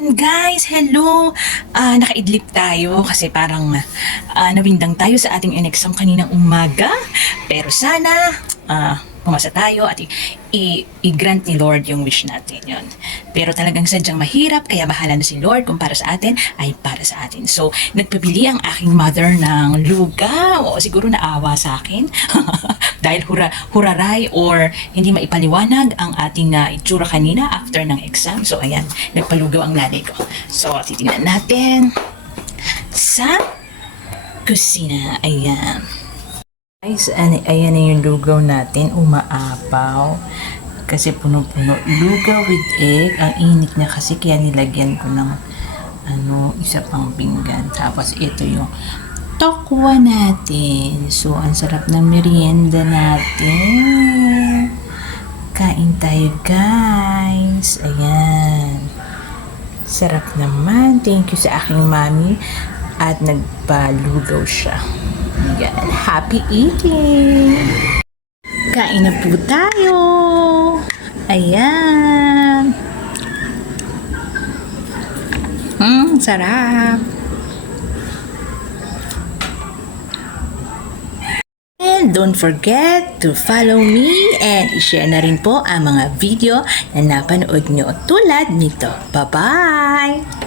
Guys, hello! Nakaidlip tayo kasi parang nawindang tayo sa ating in-exam kaninang umaga. Pero sana pumasa tayo at i-grant ni Lord yung wish natin yon. Pero talagang sadyang mahirap, kaya bahala na si Lord kung para sa atin ay para sa atin. So, nagpabili ang aking mother ng lugaw. O, siguro naawa sa akin. Dahil huraray or hindi maipaliwanag ang ating itsura kanina after ng exam. So, ayan, nagpalugaw ang nanay ko. So, titingnan natin sa kusina. Ayan. Guys, ayan na yung lugaw natin, umaapaw. Kasi punong-puno. Lugaw with egg. Ang init niya kasi kaya nilagyan ko ng isa pang pinggan. Tapos ito yung tokwa natin. So, ang sarap ng merienda natin. Kain tayo, guys. Ayan. Sarap naman. Thank you sa aking mami. At nagpalugaw siya. Ayan. Happy eating! Kain na po tayo! Ayan! Sarap! And don't forget to follow me and i-share na rin po ang mga video na napanood nyo tulad nito. Bye-bye!